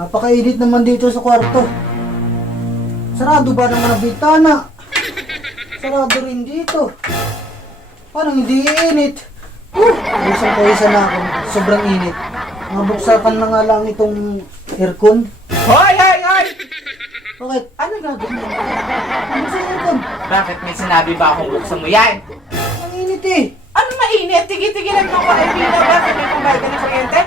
Napakainit naman dito sa kwarto. Sarado ba naman ang bintana? Sarado rin dito. Parang hindi init. Pawisan na ako. Sobrang init. Mabuksakan na nga lang itong aircon. Hoy! Hoy! Hoy! Bakit? Ano gagawin mo? Ano sa aircon? Bakit may sinabi ba akong buksan mo yan? Ang init eh. Ano mainit? Tigil-tigilan mo ko, Elvina. Bakit may pambayad ka ng kuryente?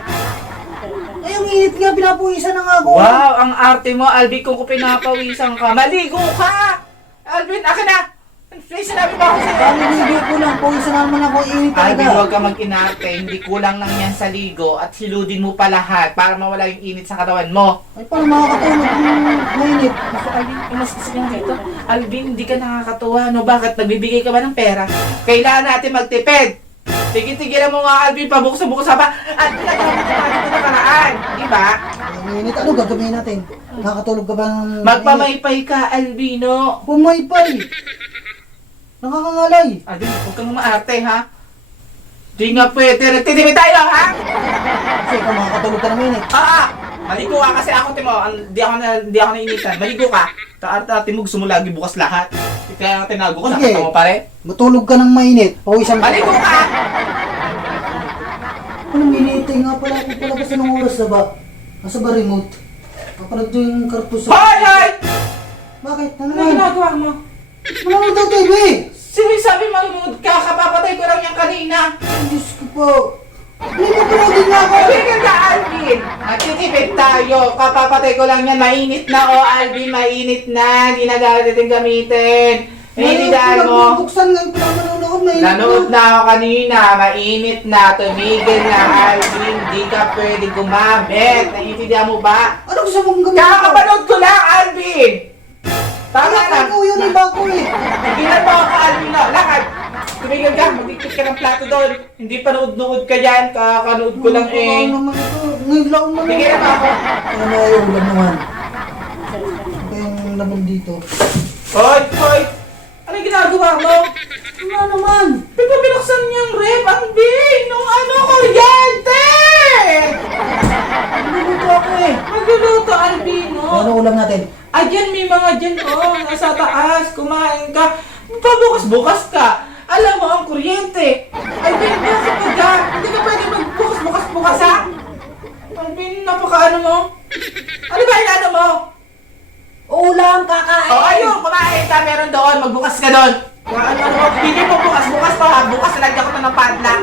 Ay, ang init nga. Pinapawisan na nga ako. Wow! Ang arte mo, Alvin, kung pinapawisan ka. Maligo ka! Alvin, akin na! May sinabi ba ako sa'yo? Parang hindi ko lang. Pawisan naman ako. Init Alvin, talaga. huwag ka mag-inarte. Hindi kulang lang yan sa ligo at hiludin mo pa lahat para mawala yung init sa katawan mo. Ay, paano makakatulog kung mainit? Ako, Alvin, mas gusto lang dito. Alvin, hindi ka nakakatuwa, no? Bakit? Nagbibigay ka ba ng pera? Kailangan natin magtipid. Tigil-tigilan mo nga, Alvin, pabuksa-buksa pa. At pinagamit na tayo ito nakaraan. Di ba? Ang init. Ano gagawin natin? Nakakatulog ka ba ng... Magpamaypay ka, Alvino. Pumaypay. Nakakangalay. Alvin, huwag kang maarte, ha? Di nga pwede. Nagtitipid tayo, ha? Kasi ikaw makakatulog ka ng mainit. Maligo ka kasi ako, Timo. Di ako nainitan. Maligo ka. Taarte mo, gusto mo lagi bukas lahat. Kaya tinago ko, Okay. nakita mo pare. Matulog ka ng mainit. Pawisan ka. Maligo ka! Anong minitay nga pala ako pala kasi ng oras na ba? Nasa ba remote? Kapalag doon yung kartus sa... Hoy! Hoy! Bakit? Ano Ano naman? ginagawa mo? Manonood daw TV! Sinasabi manonood ka, kapapatay ko lang yan kanina. Ay, Diyos ko po. Hindi ko pala din nga ako. Tigil ka, Alvin! Nagtitipid tayo. Kapapatay ko lang yan. Mainit na, oh, Alvin. Mainit na. Hindi na natin gamitin. Naintindihan mo? Buksan nga yung pala manonood. Mainit Nanood na ako kanina. Mainit na. Tumigil na, Alvin. Hindi ka pwede gumamit. Naintindihan mo ba? Ano gusto mong gawin? Kakapanood ko lang, Alvin! Tama na. Ikaw yun, iba ko eh. Tigilan mo ako, Alvin, no? Lakad! Tumigil ka, magdikit ka ng plato doon. Hindi pa nood-nood ka dyan, kakanood ko lang eh. Ano naman ito? Ngayon lang naman. Tigilan mo ako. Ano na yung ulam naman? Ano yung laman dito? Hoy, hoy! Ano ginagawa mo? Ano naman? Di ba binuksan niyang rep ang bin? Nung ano, kuryente! Nagluluto ako eh. Magluluto, Albino. Ano ulam natin? Ayan, may mga dyan, oh. Nasa taas, kumain ka. Pabukas-bukas ka. Alam mo, ang kuryente. Albin, bakit ka dyan? Hindi ka pwede magbukas-bukas, ha? Albin, napaka-ano mo? Ano ba inano mo? Ulam, kakain! Oh, ayun, kumain ka, meron doon, magbukas ka doon. Ano mo, hindi mo bukas pa ha, bukas nalagyan ko na ng padlock.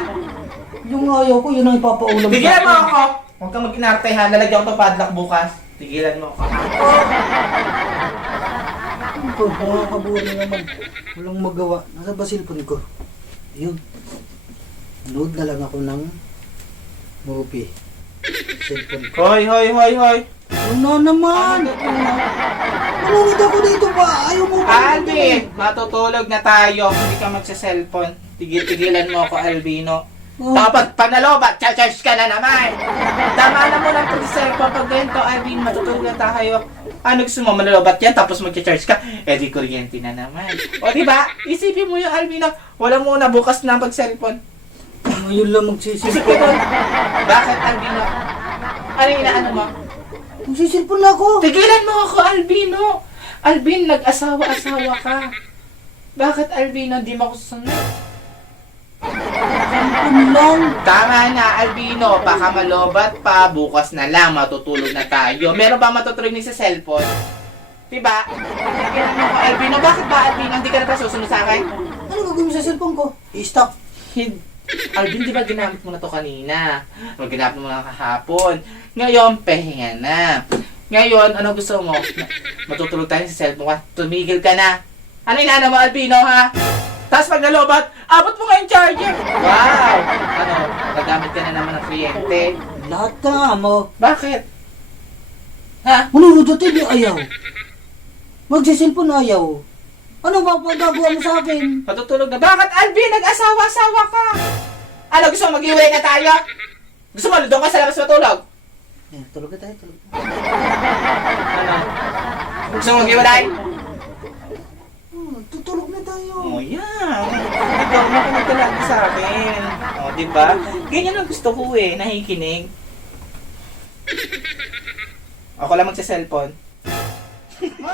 Yung ayaw ko, yun ang ipapaulam. Tigilan mo ako. Huwag kang mag-inarte ha, nalagyan ko ng padlock bukas. Tigilan mo ako. Ito, nakakabuo na naman. Walang magawa. Nasa ba cellphone ko? Ayun. Load na lang ako ng movie. Cellphone ko. Hoy, hoy, hoy, hoy. Ano naman? Manunod ako dito pa. Ayaw mo ba? Alvin, matutulog na tayo. Hindi ka magsa-cellphone. Tigil-tigilan mo ako, Albino. Oh. Dapat panalobat, charge ka na naman. Tama na mo lang pag-cellphone. Pag ganito, Alvin, matutulog na tayo. Ano gusto mo, manalobat yan, tapos mag-charge ka? Eh, di kuryente na naman. O, di ba? Isipin mo yung Albino. Wala muna, bukas na pag-cellphone. Ngayon lang Isipin magsisipon. mo. Bakit, Albino? Ano yung inaano mo? Magsisipon na ako. Tigilan mo ako, Albino! Albin, nag-asawa-asawa ka. Bakit, Albino, di mo ako susunod? Cellphone lang. Tama na, Albino. Baka malobat pa. Bukas na lang, matutulog na tayo. Meron ba matutulog sa cellphone? Diba? Tigilan mo ako, Albino. Bakit ba, Albino? Hindi ka na pa susunod sa akin? Ano gagawin mo sa cellphone ko? I-stop. Alvin, di ba ginamit mo na to kanina? O ginamit mo na kahapon. Ngayon, pahinga na. Ngayon, ano gusto mo? Matutulog tayo sa cellphone ka. Tumigil ka na. Ano inaano mo, Albino, ha? Tapos pag nalobat, abot mo nga yung charger. Wow! Ano, nagamit ka na naman ng kliyente. Lahat ka mo. Bakit? Ha? Manunod sa TV ayaw. Magsisilpon ayaw. Ano ba pagagawa mo sa akin? Matutulog na. Bakit, Alvin? Nag-asawa-asawa ka. Ano, gusto mo mag-iway na tayo? Gusto mo, doon ka sa labas matulog? Eh, tulog na tayo, tulog. Ano? Gusto mo mag-iwalay? Tutulog na tayo. Oh, yan. Ikaw, makinig ka lagi sa akin. O, diba? Ganyan ang gusto ko eh, nakikinig. Ako lang magsa-cellphone. Ma!